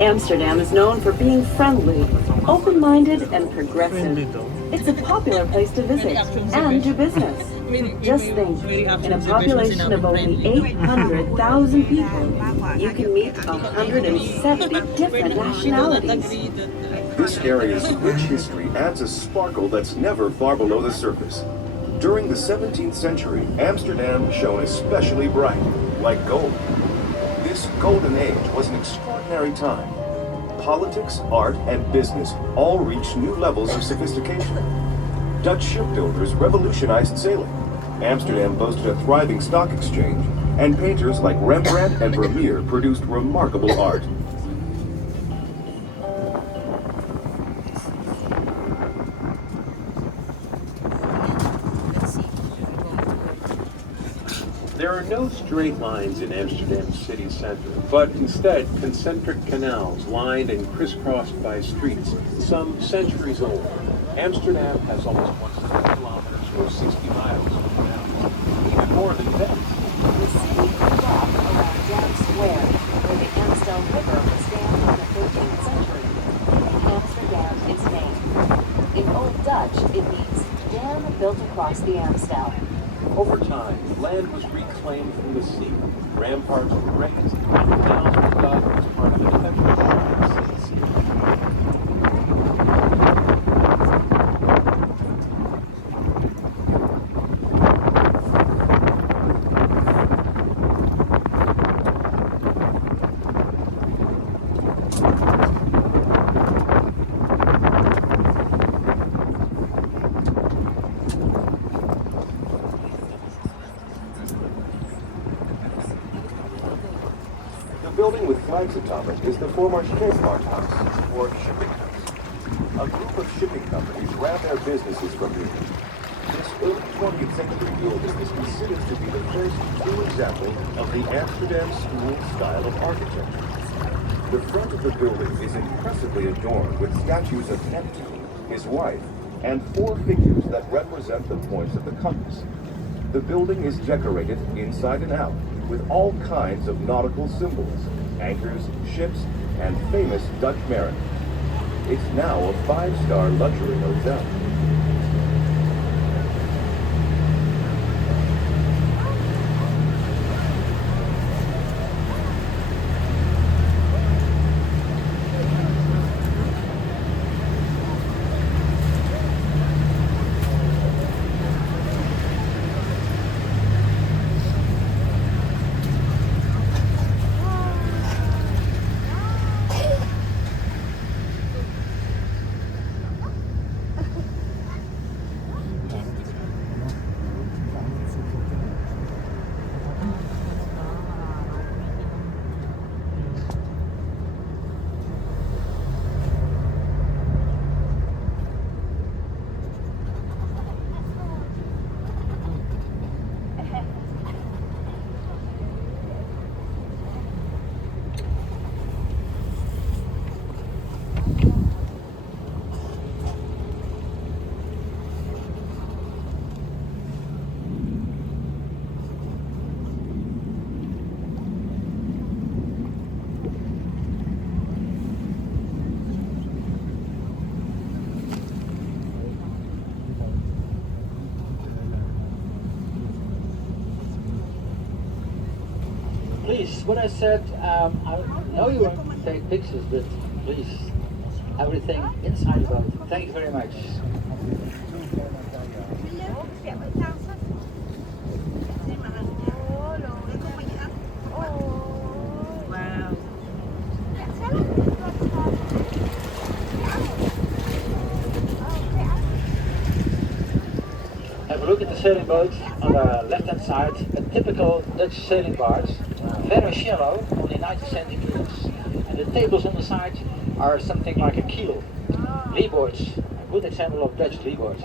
Amsterdam is known for being friendly, open-minded, and progressive. It's a popular place to visit and do business. Just think, in a population of only 800,000 people, you can meet 170 different nationalities. This area's rich history adds a sparkle that's never far below the surface. During the 17th century, Amsterdam shone especially bright, like gold. This golden age was an extraordinary time. Politics, art, and business all reached new levels of sophistication. Dutch shipbuilders revolutionized sailing. Amsterdam boasted a thriving stock exchange, and painters like Rembrandt and Vermeer produced remarkable art. There are no straight lines in Amsterdam's city center, but instead concentric canals lined and crisscrossed by streets some centuries old. Amsterdam has almost 100 kilometers or 60 miles of canals, even more than that. The city grew up around Dam Square, where the Amstel River was dammed in the 13th century, giving Amsterdam its name. In Old Dutch, it means dam built across the Amstel. Over time, land was reclaimed from the sea, ramparts were raised, and canals were dug as part of the defense of the city. The building with flags atop it is the former Scheepvaart House, or shipping house. A group of shipping companies ran their businesses from here. This early 20th century building is considered to be the first true example of the Amsterdam school style of architecture. The front of the building is impressively adorned with statues of Neptune, his wife, and 4 figures that represent the points of the compass. The building is decorated inside and out with all kinds of nautical symbols, anchors, ships, and famous Dutch mariners. It's now a 5-star luxury hotel. Please, what I said, I know you want to take pictures, but please, everything inside about it. Thank you very much. Have a look at the sailing boat on the left-hand side, a typical Dutch sailing barge, very shallow, only 90 centimeters, and the tables on the side are something like a keel. Leeboards, a good example of Dutch leeboard.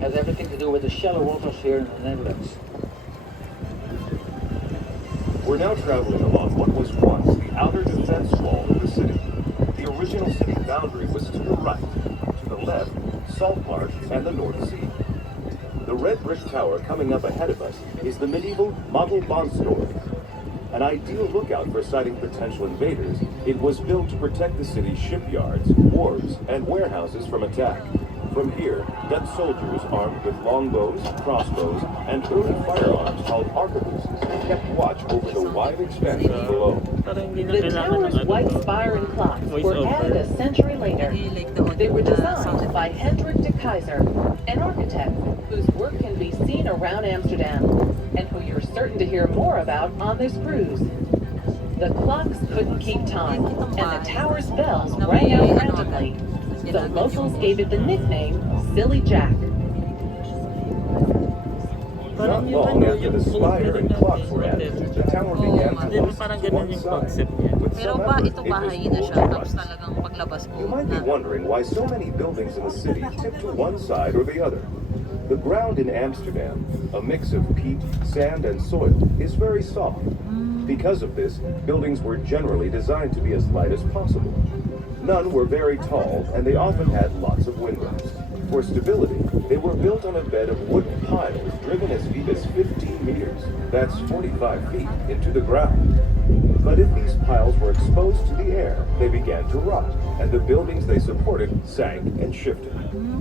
Has everything to do with the shallow waters here in the Netherlands. We're now traveling along what was once the outer defense wall of the city. The original city boundary was to the right, to the left, salt marsh and the North Sea. The red brick tower coming up ahead of us is the medieval Montelbaanstorm. An ideal lookout for sighting potential invaders, it was built to protect the city's shipyards, wharves, and warehouses from attack. From here, Dutch soldiers armed with longbows, crossbows, and early firearms called arquebuses kept watch over the wide expanse below. The tower's white spire and clocks were added a century later. They were designed by Hendrik de Keyser, an architect whose work can be seen around Amsterdam, and who you're certain to hear more about on this cruise. The clocks couldn't keep time, and the tower's bells rang out frantically. The locals gave it the nickname Silly Jack. Not long after the spire and clocks were added, the tower began to Di ba lose parang to ganun one yung side. concept niya? With Pero some ba effort, ito it was bahay na pulled siya, to tapos rights. talagang paglabas mo You might be na wondering why so many buildings in the city tip to one side or the other. The ground in Amsterdam, a mix of peat, sand, and soil, is very soft. Because of this, buildings were generally designed to be as light as possible. None were very tall, and they often had lots of windows. For stability, they were built on a bed of wooden piles driven as deep as 15 meters, that's 45 feet, into the ground. But if these piles were exposed to the air, they began to rot, and the buildings they supported sank and shifted.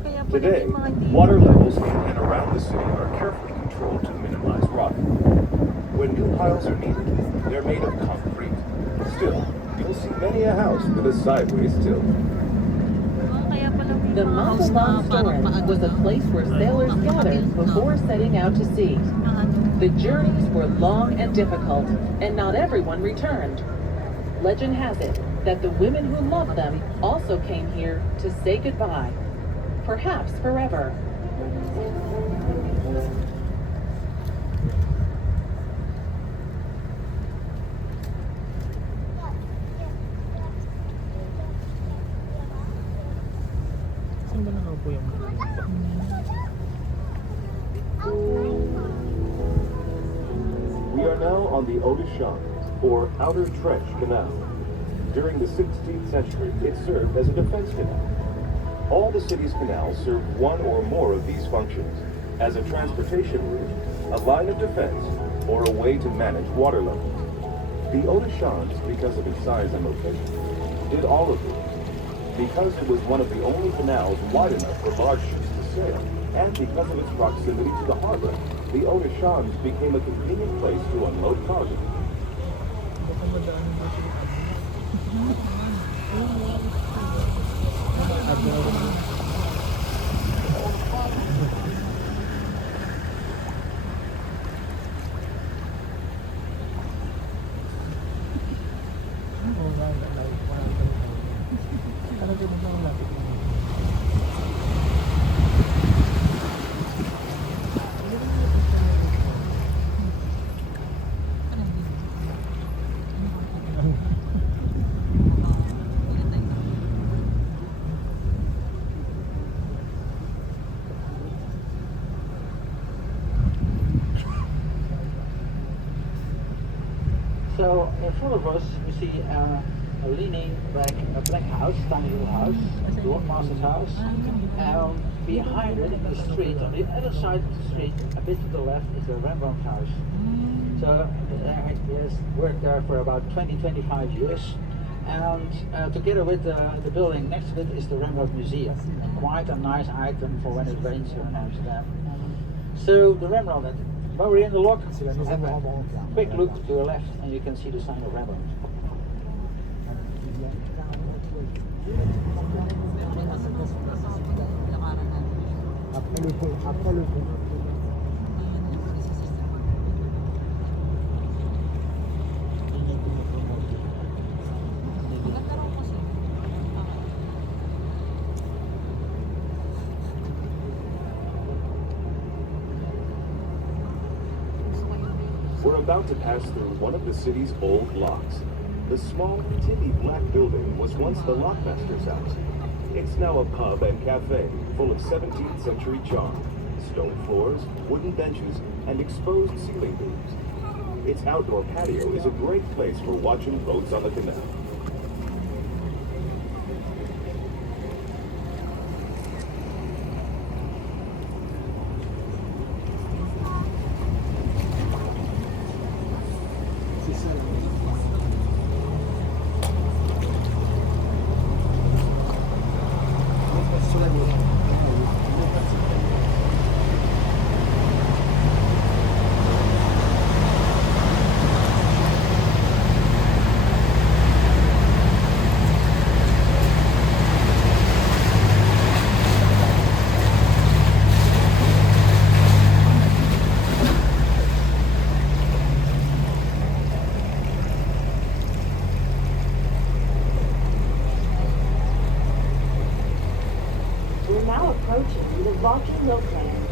kaya pala Today, may mga hindi. water levels in and around the city are carefully controlled to minimize rotting. When new piles are needed, they're made of concrete. Still, you'll see many a house with a sideways tilt. Kaya pala may The mga house na month-long parang storm was a place where sailors gathered before setting out to sea. The journeys were long and difficult, and not everyone returned. Legend has it that the women who loved them also came here to say goodbye, perhaps forever. Saan ba nakaupo yung We are now on the Odishan, or Outer Trench Canal. During the 16th century, it served as a defense canal. All the city's canals served one or more of these functions, as a transportation route, a line of defense, or a way to manage water levels. The Odishans, because of its size and location, did all of this. Because it was one of the only canals wide enough for large ships to sail, and because of its proximity to the harbor, the Odishans became a convenient place to unload cargo. So in front of us we see a leaning back a black house, tiny little house, the master's house. Behind it in the street, on the other side of the street, a bit to the left, is the Rembrandt house. So I has worked there for about 20-25 years. And together with the building next to it is the Rembrandt Museum. Quite a nice item for when it rains here in Amsterdam. So the Rembrandt, when we're in the lock, have a quick look to the left and you can see the sign of Rembrandt. We're about to pass through one of the city's old locks. The small, tinny black building was once the lockmaster's house. It's now a pub and cafe full of 17th century charm. Stone floors, wooden benches, and exposed ceiling beams. Its outdoor patio is a great place for watching boats on the canal. approaching the Waterloo plan.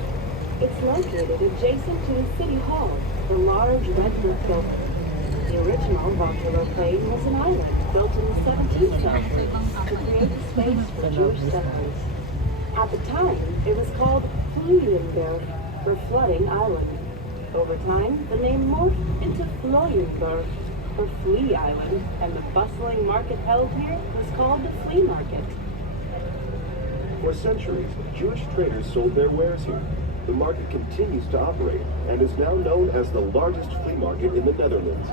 It's located adjacent to the City Hall, the large red brick building. The original Waterloo plain was an island built in the 17th century to create space for Jewish settlers. At the time, it was called Fluyenberg, for Flooding Island. Over time, the name morphed into Floyenberg, for Flea Island, and the bustling market held here was called the Flea Market. For centuries, Jewish traders sold their wares here. The market continues to operate and is now known as the largest flea market in the Netherlands.